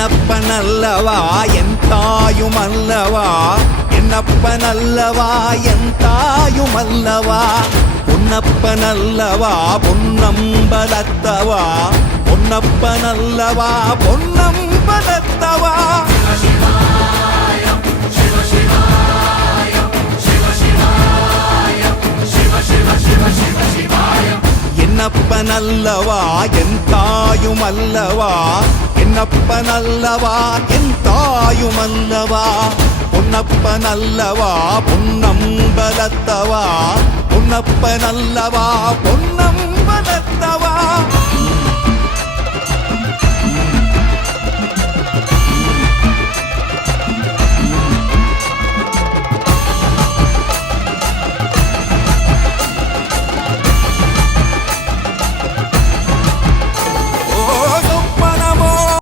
என்னப்பனல்லவா என் தாயுமல்லவா, என்னப்பனல்லவா என் தாயுமல்லவா, பொன்னப்பனல்லவா பொன்னம்பலத்தவா, பொன்னப்பனல்லவா பொன்னம்பலத்தவா. என்னப்பனல்லவா என் தாயுமல்லவா, என்னப்பனல்லவா என் தாயுமல்லவா, பொன்னப்பனல்லவா பொன்னம்பலத்தவா, பொன்னப்பனல்லவா பொன்னம்பலத்தவா.